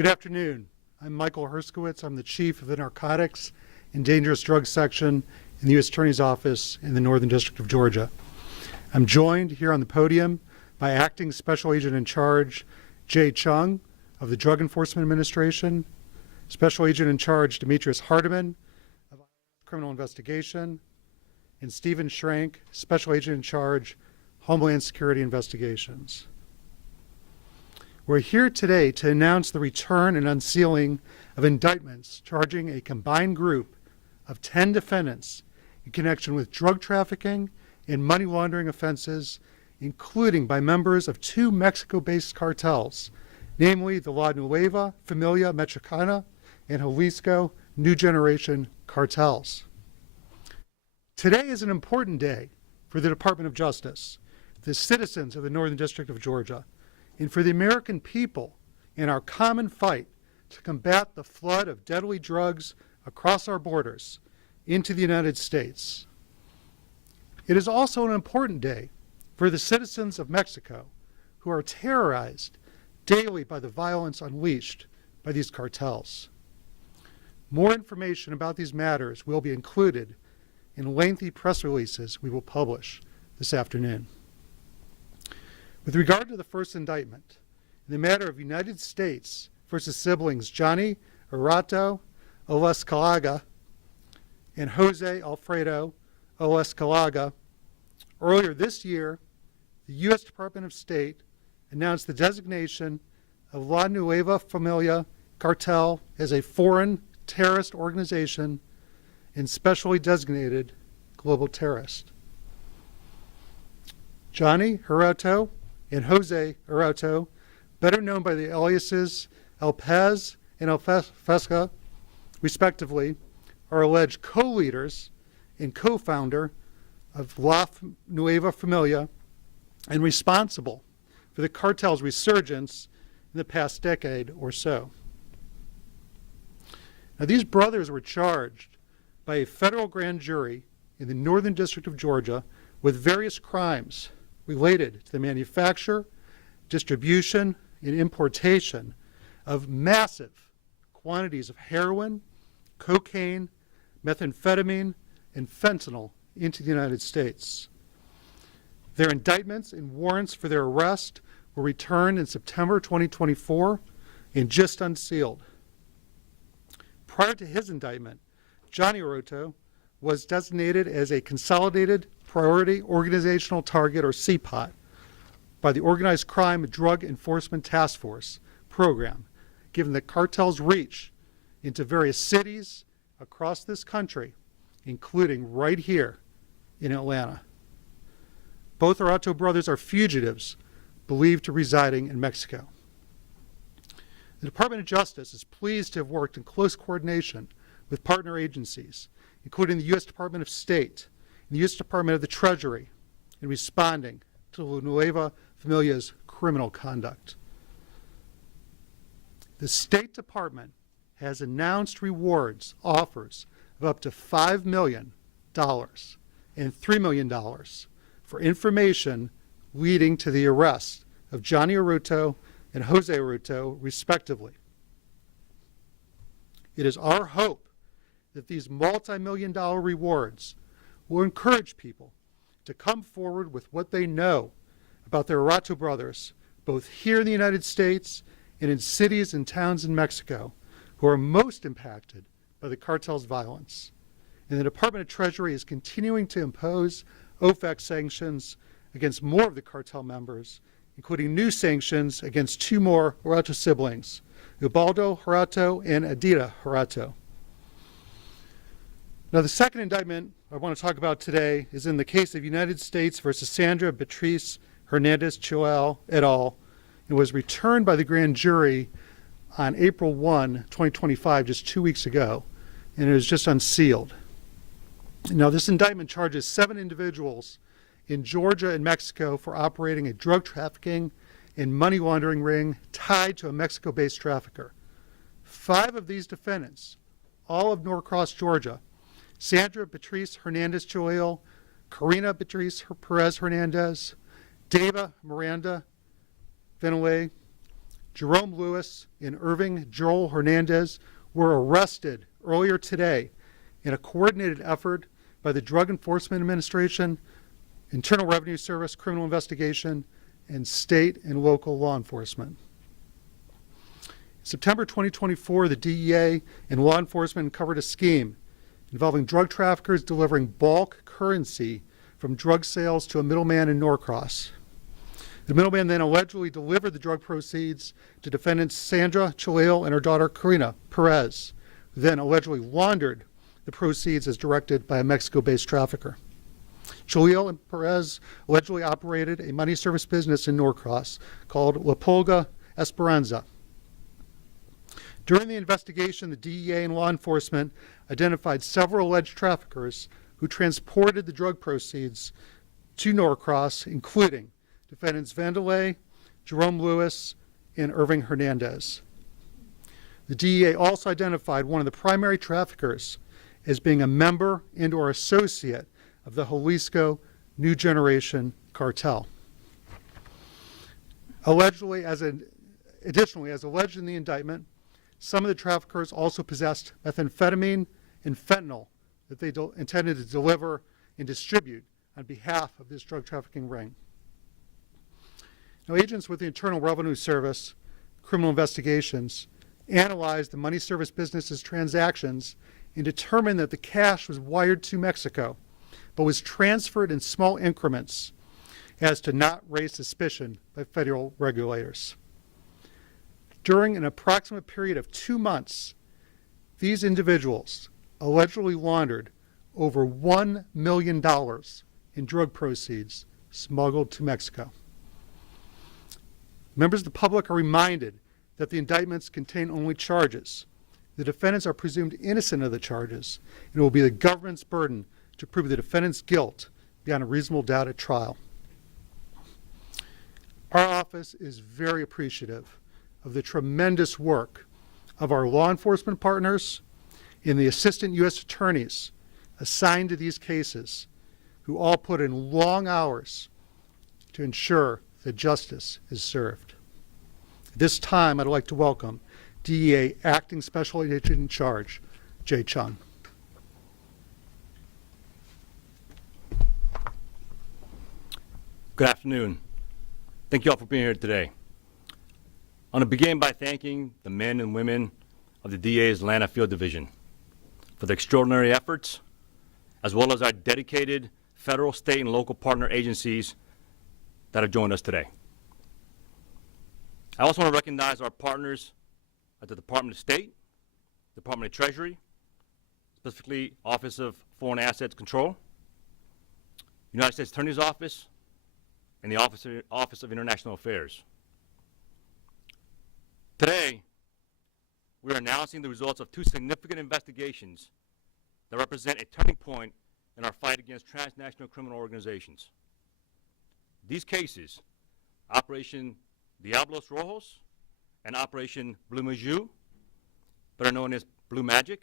Good afternoon. I'm Michael Herskowitz. I'm the Chief of the Narcotics and Dangerous Drugs Section in the U.S. Attorney's Office in the Northern District of Georgia. I'm joined here on the podium by Acting Special Agent in Charge Jay Chung of the Drug Enforcement Administration, Special Agent in Charge Demetrius Hardiman of Criminal Investigation, and Stephen Schrank, Special Agent in Charge Homeland Security Investigations. We're here today to announce the return and unsealing of indictments charging a combined group of 10 defendants in connection with drug trafficking and money laundering offenses, including by members of two Mexico-based cartels, namely the La Nueva Familia Mexicana and Jalisco New Generation cartels. Today is an important day for the Department of Justice, the citizens of the Northern District of Georgia, and for the American people in our common fight to combat the flood of deadly drugs across our borders into the United States. It is also an important day for the citizens of Mexico who are terrorized daily by the violence unleashed by these cartels. More information about these matters will be included in lengthy press releases we will publish this afternoon. With regard to the first indictment, in the matter of United States versus siblings Johnny Arato Olescalaga and Jose Alfredo Olescalaga, earlier this year, the U.S. Department of State announced the designation of La Nueva Familia Cartel as a foreign terrorist organization and specially designated global terrorist. Johnny Arato and Jose Arato, better known by the aliases El Pez and El Fesca, respectively, are alleged co-leaders and co-founder of La Nueva Familia and responsible for the cartel's resurgence in the past decade or so. Now, these brothers were charged by a federal grand jury in the Northern District of Georgia with various crimes related to the manufacture, distribution, and importation of massive quantities of heroin, cocaine, methamphetamine, and fentanyl into the United States. Their indictments and warrants for their arrest were returned in September 2024 and just unsealed. Prior to his indictment, Johnny Arato was designated as a Consolidated Priority Organizational Target, or CPOT, by the Organized Crime Drug Enforcement Task Force program, given the cartel's reach into various cities across this country, including right here in Atlanta. Both Arato brothers are fugitives believed to be residing in Mexico. The Department of Justice is pleased to have worked in close coordination with partner agencies, including the U.S. Department of State and the U.S. Department of the Treasury, in responding to La Nueva Familia's criminal conduct. The State Department has announced rewards offers of up to $5 million and $3 million for information leading to the arrest of Johnny Arato and Jose Arato, respectively. It is our hope that these multi-million-dollar rewards will encourage people to come forward with what they know about their Arato brothers, both here in the United States and in cities and towns in Mexico, who are most impacted by the cartel's violence. And the Department of Treasury is continuing to impose OFAC sanctions against more of the cartel members, including new sanctions against two more Arato siblings, Ubaldo Arato and Adita Arato. Now, the second indictment I want to talk about today is in the case of United States versus Sandra Beatriz Hernandez Choel et al. It was returned by the grand jury on April 1, 2025, just 2 weeks ago, and it was just unsealed. Now, this indictment charges 7 individuals in Georgia and Mexico for operating a drug trafficking and money laundering ring tied to a Mexico-based trafficker. 5 of these defendants, all of Norcross, Georgia, Sandra Beatriz Hernandez Choel, Karina Beatriz Perez Hernandez, Deva Miranda Venue, Jerome Lewis and Irving Joel Hernandez were arrested earlier today in a coordinated effort by the Drug Enforcement Administration, Internal Revenue Service, Criminal Investigation, and state and local law enforcement. In September 2024, the DEA and law enforcement uncovered a scheme involving drug traffickers delivering bulk currency from drug sales to a middleman in Norcross. The middleman then allegedly delivered the drug proceeds to defendants Sandra Chalil and her daughter Karina Perez, who then allegedly laundered the proceeds as directed by a Mexico-based trafficker. Chalil and Perez allegedly operated a money service business in Norcross called La Pulga Esperanza. During the investigation, the DEA and law enforcement identified several alleged traffickers who transported the drug proceeds to Norcross, including defendants Vandelay, Jerome Lewis, and Irving Hernandez. The DEA also identified one of the primary traffickers as being a member and or associate of the Jalisco New Generation Cartel. Additionally, as alleged in the indictment, some of the traffickers also possessed methamphetamine and fentanyl that they intended to deliver and distribute on behalf of this drug trafficking ring. Now, agents with the Internal Revenue Service, Criminal Investigations, analyzed the money service business's transactions and determined that the cash was wired to Mexico, but was transferred in small increments as to not raise suspicion by federal regulators. During an approximate period of 2 months, these individuals allegedly laundered over $1 million in drug proceeds smuggled to Mexico. Members of the public are reminded that the indictments contain only charges. The defendants are presumed innocent of the charges, and it will be the government's burden to prove the defendant's guilt beyond a reasonable doubt at trial. Our office is very appreciative of the tremendous work of our law enforcement partners and the assistant U.S. attorneys assigned to these cases, who all put in long hours to ensure that justice is served. At this time, I'd like to welcome DEA Acting Special Agent in Charge, Jay Chung. Good afternoon. Thank you all for being here today. I want to begin by thanking the men and women of the DA's Atlanta Field Division for the extraordinary efforts, as well as our dedicated federal, state, and local partner agencies that have joined us today. I also want to recognize our partners at the Department of State, Department of Treasury, specifically Office of Foreign Assets Control, United States Attorney's Office, and the Office of International Affairs. Today, we are announcing the results of 2 significant investigations that represent a turning point in our fight against transnational criminal organizations. These cases, Operation Diablos Rojos and Operation Blue Majou, better known as Blue Magic,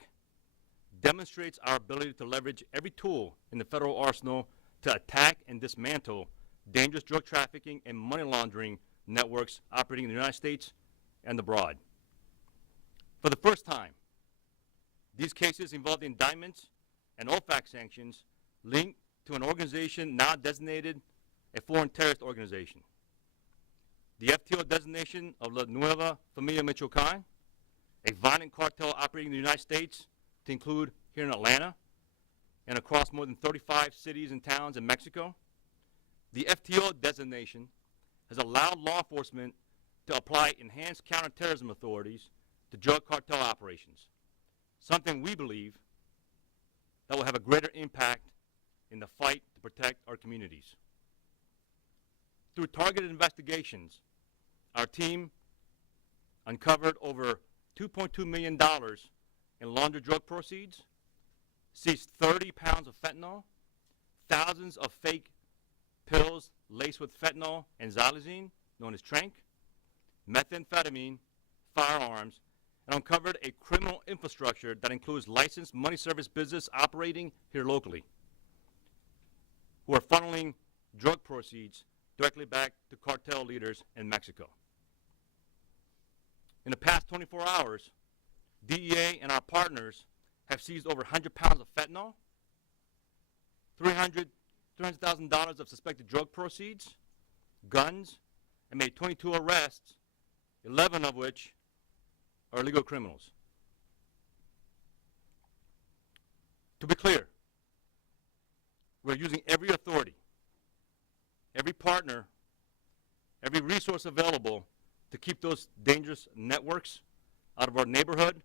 demonstrates our ability to leverage every tool in the federal arsenal to attack and dismantle dangerous drug trafficking and money laundering networks operating in the United States and abroad. For the first time, these cases involve indictments and OFAC sanctions linked to an organization now designated a foreign terrorist organization. The FTO designation of La Nueva Familia Michoacan, a violent cartel operating in the United States to include here in Atlanta and across more than 35 cities and towns in Mexico. The FTO designation has allowed law enforcement to apply enhanced counterterrorism authorities to drug cartel operations, something we believe that will have a greater impact in the fight to protect our communities. Through targeted investigations, our team uncovered over $2.2 million in laundered drug proceeds, seized 30 pounds of fentanyl, thousands of fake pills laced with fentanyl and xylazine, known as tranq, methamphetamine, firearms, and uncovered a criminal infrastructure that includes licensed money service business operating here locally, who are funneling drug proceeds directly back to cartel leaders in Mexico. In the past 24 hours, DEA and our partners have seized over 100 pounds of fentanyl, $300,000 of suspected drug proceeds, guns, and made 22 arrests, 11 of which are illegal criminals. To be clear, we're using every authority, every partner, every resource available to keep those dangerous networks out of our neighborhood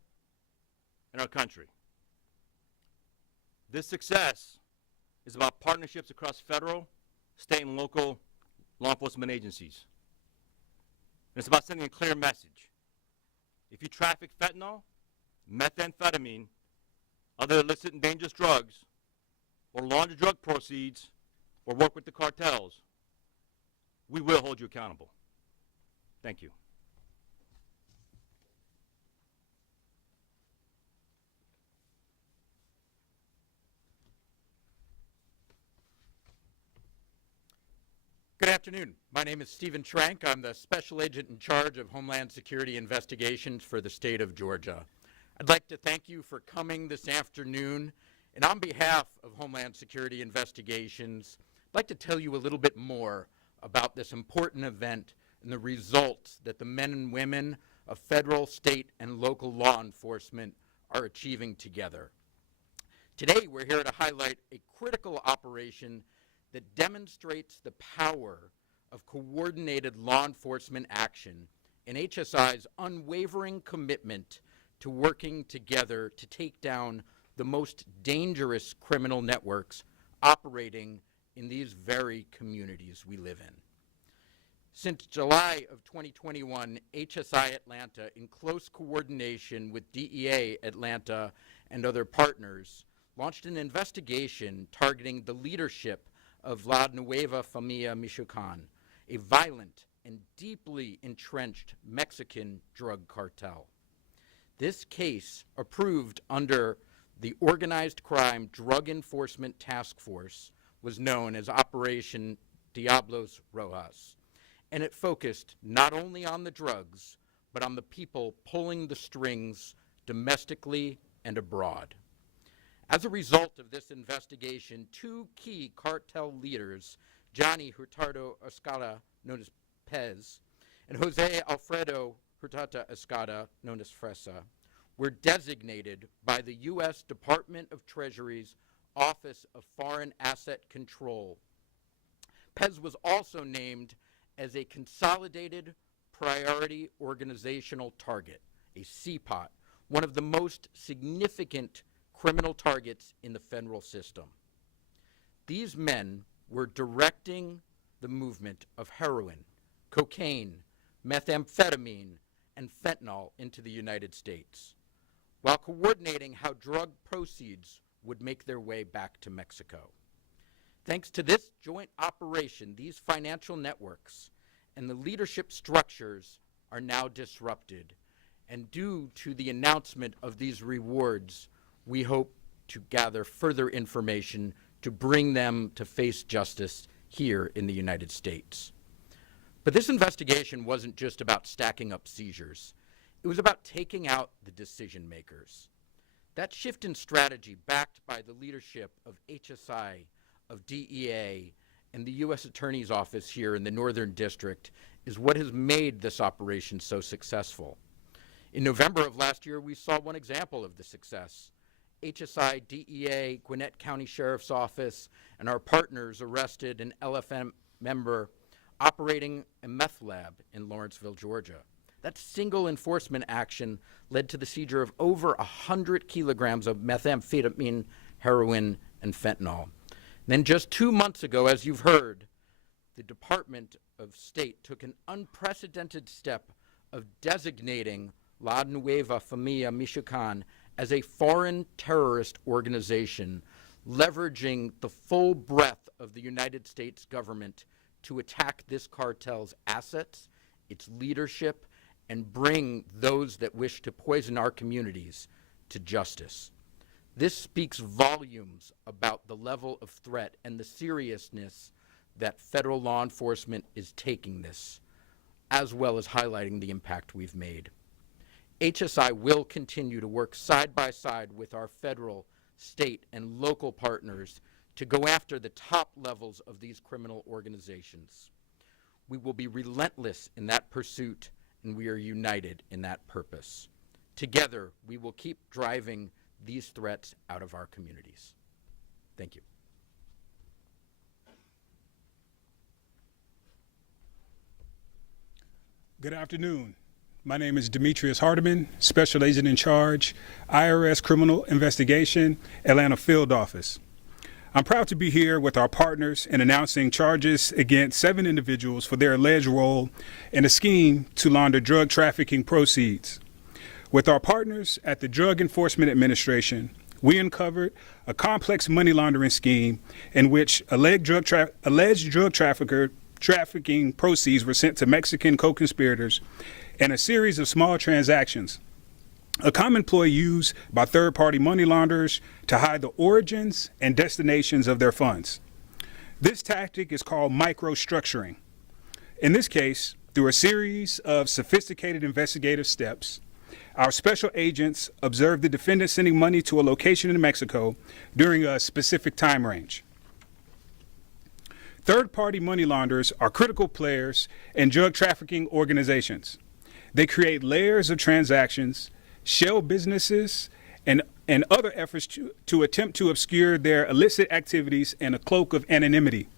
and our country. This success is about partnerships across federal, state, and local law enforcement agencies. And it's about sending a clear message. If you traffic fentanyl, methamphetamine, other illicit and dangerous drugs, or launder drug proceeds, or work with the cartels, we will hold you accountable. Thank you. Good afternoon. My name is Stephen Schrank. I'm the Special Agent in charge of Homeland Security Investigations for the state of Georgia. I'd like to thank you for coming this afternoon. And on behalf of Homeland Security Investigations, I'd like to tell you a little bit more about this important event and the results that the men and women of federal, state, and local law enforcement are achieving together. Today, we're here to highlight a critical operation that demonstrates the power of coordinated law enforcement action and HSI's unwavering commitment to working together to take down the most dangerous criminal networks operating in these very communities we live in. Since July of 2021, HSI Atlanta, in close coordination with DEA Atlanta and other partners, launched an investigation targeting the leadership of La Nueva Familia Michoacan, a violent and deeply entrenched Mexican drug cartel. This case, approved under the Organized Crime Drug Enforcement Task Force, was known as Operation Diablos Rojas, and it focused not only on the drugs, but on the people pulling the strings domestically and abroad. As a result of this investigation, two key cartel leaders, Johnny Hurtado Escada, known as Pez, and Jose Alfredo Hurtado Escada, known as Fresa, were designated by the U.S. Department of Treasury's Office of Foreign Asset Control. Pez was also named as a Consolidated Priority Organizational Target, a CPOT, one of the most significant criminal targets in the federal system. These men were directing the movement of heroin, cocaine, methamphetamine, and fentanyl into the United States, while coordinating how drug proceeds would make their way back to Mexico. Thanks to this joint operation, these financial networks and the leadership structures are now disrupted, and due to the announcement of these rewards, we hope to gather further information to bring them to face justice here in the United States. But this investigation wasn't just about stacking up seizures. It was about taking out the decision makers. That shift in strategy, backed by the leadership of HSI, of DEA, and the U.S. Attorney's Office here in the Northern District, is what has made this operation so successful. In November of last year, we saw one example of the success. HSI, DEA, Gwinnett County Sheriff's Office, and our partners arrested an LFM member operating a meth lab in Lawrenceville, Georgia. That single enforcement action led to the seizure of over 100 kilograms of methamphetamine, heroin, and fentanyl. Then just 2 months ago, as you've heard, the Department of State took an unprecedented step of designating La Nueva Familia Michoacan as a foreign terrorist organization, leveraging the full breadth of the United States government to attack this cartel's assets, its leadership, and bring those that wish to poison our communities to justice. This speaks volumes about the level of threat and the seriousness that federal law enforcement is taking this, as well as highlighting the impact we've made. HSI will continue to work side by side with our federal, state, and local partners to go after the top levels of these criminal organizations. We will be relentless in that pursuit, and we are united in that purpose. Together, we will keep driving these threats out of our communities. Thank you. Good afternoon. My name is Demetrius Hardiman, Special Agent in Charge, IRS Criminal Investigation, Atlanta Field Office. I'm proud to be here with our partners in announcing charges against 7 individuals for their alleged role in a scheme to launder drug trafficking proceeds. With our partners at the Drug Enforcement Administration, we uncovered a complex money laundering scheme in which alleged drug trafficking proceeds were sent to Mexican co-conspirators in a series of small transactions, a common ploy used by third-party money launderers to hide the origins and destinations of their funds. This tactic is called microstructuring. In this case, through a series of sophisticated investigative steps, our special agents observed the defendant sending money to a location in Mexico during a specific time range. Third-party money launderers are critical players in drug trafficking organizations. They create layers of transactions, shell businesses, and other efforts to attempt to obscure their illicit activities in a cloak of anonymity.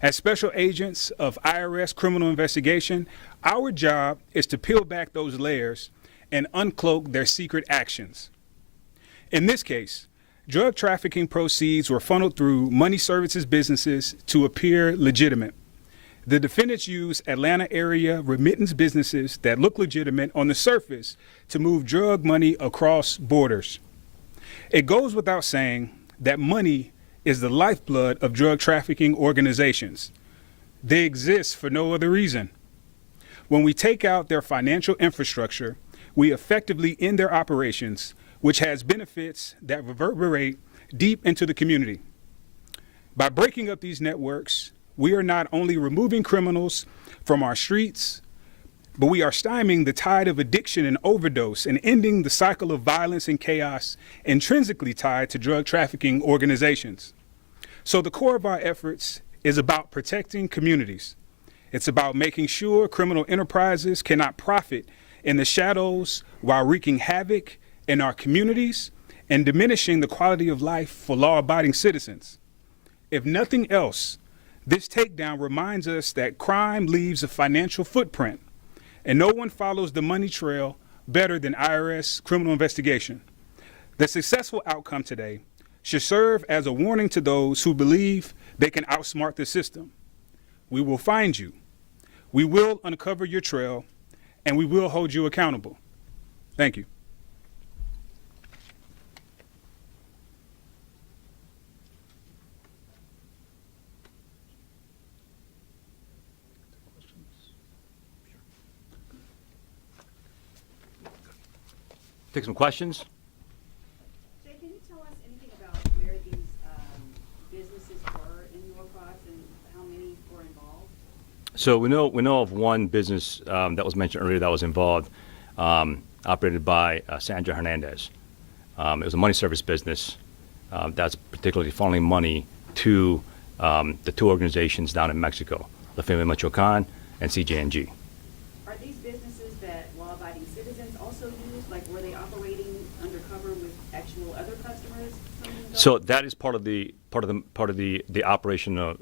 As special agents of IRS criminal investigation, our job is to peel back those layers and uncloak their secret actions. In this case, drug trafficking proceeds were funneled through money services businesses to appear legitimate. The defendants used Atlanta area remittance businesses that look legitimate on the surface to move drug money across borders. It goes without saying that money is the lifeblood of drug trafficking organizations. They exist for no other reason. When we take out their financial infrastructure, we effectively end their operations, which has benefits that reverberate deep into the community. By breaking up these networks, we are not only removing criminals from our streets, but we are stymieing the tide of addiction and overdose and ending the cycle of violence and chaos intrinsically tied to drug trafficking organizations. So the core of our efforts is about protecting communities. It's about making sure criminal enterprises cannot profit in the shadows while wreaking havoc in our communities and diminishing the quality of life for law-abiding citizens. If nothing else, this takedown reminds us that crime leaves a financial footprint, and no one follows the money trail better than IRS criminal investigation. The successful outcome today should serve as a warning to those who believe they can outsmart the system. We will find you, we will uncover your trail, and we will hold you accountable. Thank you. Take some questions. Jay, can you tell us anything about where these businesses were in Norcross and how many were involved? So we know of one business that was mentioned earlier that was involved, operated by Sandra Hernandez. It was a money service business that's particularly funneling money to the 2 organizations down in Mexico, La Familia Michoacan and CJNG. Are these businesses that law-abiding citizens also use? Like, were they operating undercover with actual other customers? So that is part of the operation of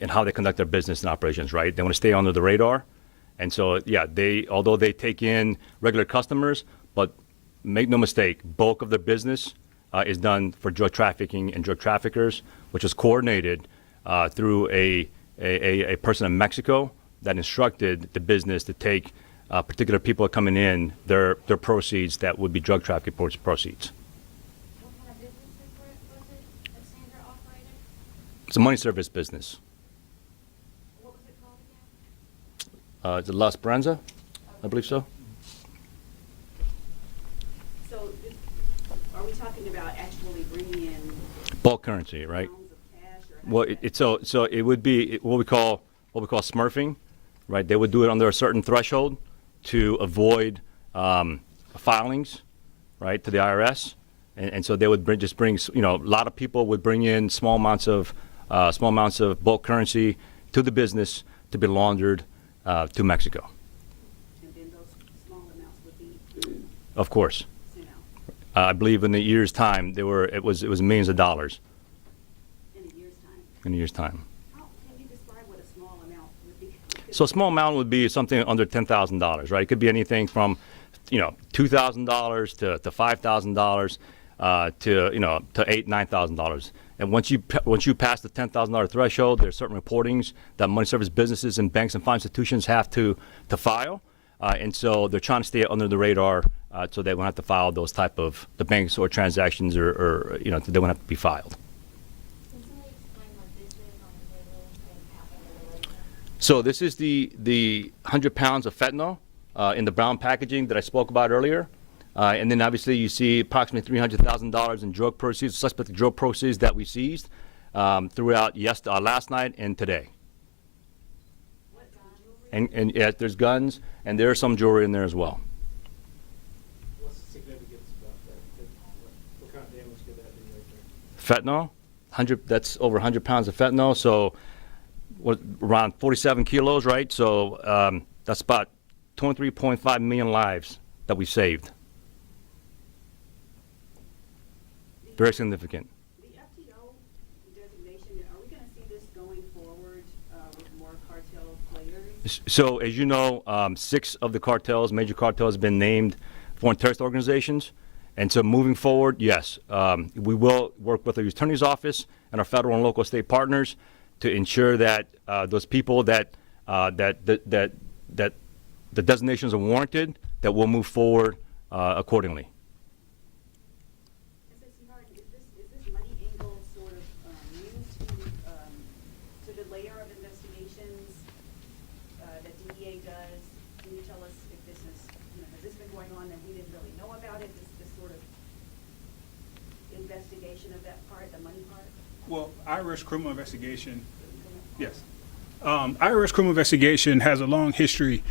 and how they conduct their business and operations, right? They want to stay under the radar, and so yeah, although they take in regular customers, but make no mistake, bulk of their business is done for drug trafficking and drug traffickers, which was coordinated through a person in Mexico that instructed the business to take particular people coming in their proceeds that would be drug trafficking proceeds. What kind of business was it that Sandra operated? It's a money service business. What was it called again? Is it La Esperanza? I believe so. So are we talking about actually bringing in Bulk currency, right? pounds of cash? Or how Well, does that- so it would be what we call smurfing, right? They would do it under a certain threshold to avoid filings, right, to the IRS. And so they would bring, you know, a lot of people would bring in small amounts of bulk currency to the business to be laundered to Mexico. And then those small amounts would be Of course. sent out I believe in a year's time, it was millions of dollars in a year's time. in a year's time. How can you describe what a small amount would be? So a small amount would be something under $10,000, right? It could be anything from, you know, $2,000 to $5,000 to, you know, to $8,000, $9,000. And once you pass the $10,000 threshold, there's certain reportings that money service businesses and banks and financial institutions have to file. And so they're trying to stay under the radar so they won't have to file those type of the banks or transactions or you know, they won't have to be filed. Can somebody explain what this is on the table and how it relates? So this is the 100 pounds of fentanyl in the brown packaging that I spoke about earlier. And then obviously you see approximately $300,000 in drug proceeds, suspected drug proceeds that we seized throughout last night and today. And yeah, there's guns and there's some jewelry in there as well. What's the significance about that? What kind of damage could that do right there? Fentanyl, that's over 100 pounds of fentanyl, so around 47 kilos, right? So that's about 23.5 million lives that we saved. Very significant. The FTO designation, are we going to see this going forward with more cartel players? So as you know, 6 of the cartels, major cartels, have been named foreign terrorist organizations. And so moving forward, yes, we will work with the U.S. Attorney's Office and our federal and local state partners to ensure that those people that the designations are warranted, that we'll move forward accordingly. Is this money angle sort of used to the layer of investigations that DEA does? Can you tell us if this is, you know, has this been going on and we didn't really know about it? This sort of investigation of that part, the money part? Well, Irish criminal investigation, yes. Irish criminal investigation has a long history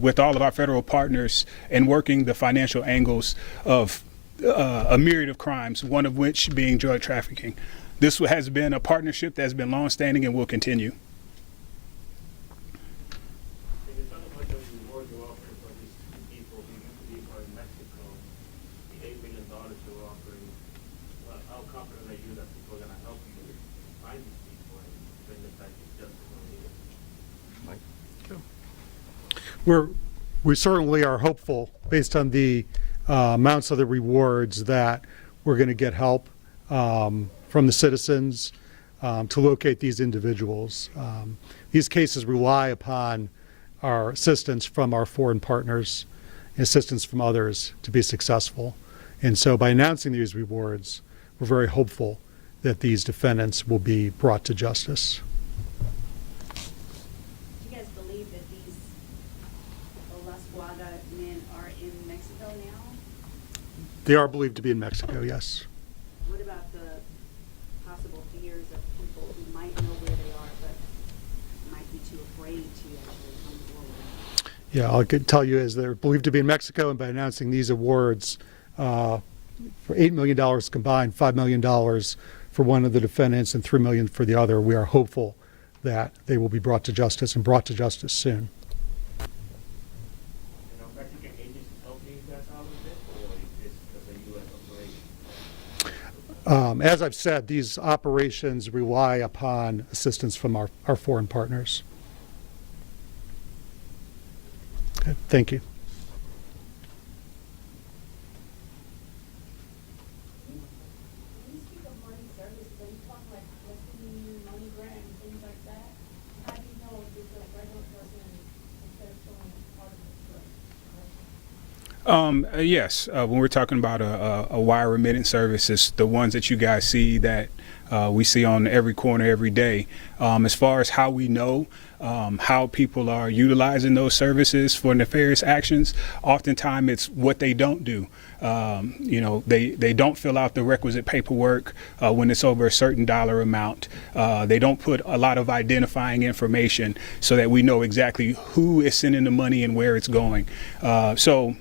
with all of our federal partners in working the financial angles of a myriad of crimes, one of which being drug trafficking. This has been a partnership that's been longstanding and will continue. Can you talk about the reward you're offering for these two people who used to be in Mexico, the $8 million you're offering? Well, how confident are you that people are going to help you find these people and bring them back to justice on the We certainly are hopeful, based on the amounts of the rewards, that we're going to get help from the citizens to locate these individuals. These cases rely upon our assistance from our foreign partners, assistance from others to be successful. And so by announcing these rewards, we're very hopeful that these defendants will be brought to justice. Do you guys believe that these La Squadra men are in Mexico now? They are believed to be in Mexico, yes. What about the possible fears of people who might know where they are but might be too afraid to actually come forward? Yeah, all I could tell you is they're believed to be in Mexico, and by announcing these awards for $8 million combined, $5 million for one of the defendants and $3 million for the other, we are hopeful that they will be brought to justice and brought to justice soon. You know, Mexican agents helping you guys out with it, or is this a U.S. operation? As I've said, these operations rely upon assistance from our foreign partners. Okay, thank you. When you speak of money services, are you talking like Western money grant and things like that? How do you know if it's a regular person instead of someone part of the corporation? Yes, when we're talking about a wire remittance service, it's the ones that you guys see that we see on every corner every day. As far as how we know how people are utilizing those services for nefarious actions, oftentimes it's what they don't do. You know, they don't fill out the requisite paperwork when it's over a certain dollar amount. They don't put a lot of identifying information so that we know exactly who is sending the money and where it's going. So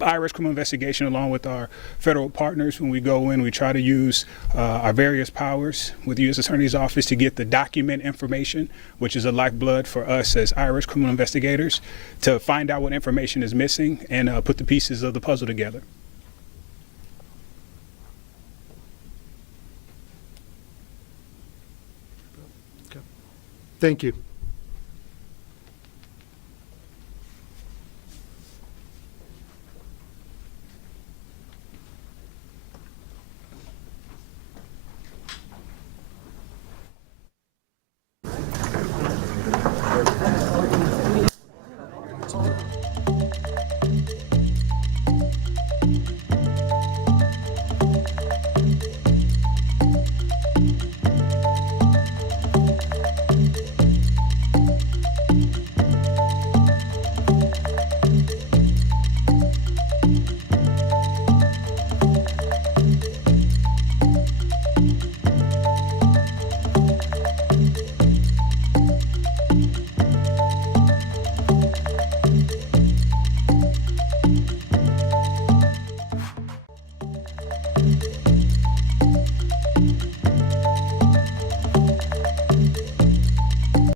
Irish criminal investigation, along with our federal partners, when we go in, we try to use our various powers with the U.S. Attorney's Office to get the document information, which is a lifeblood for us as Irish criminal investigators, to find out what information is missing and put the pieces of the puzzle together. Thank you.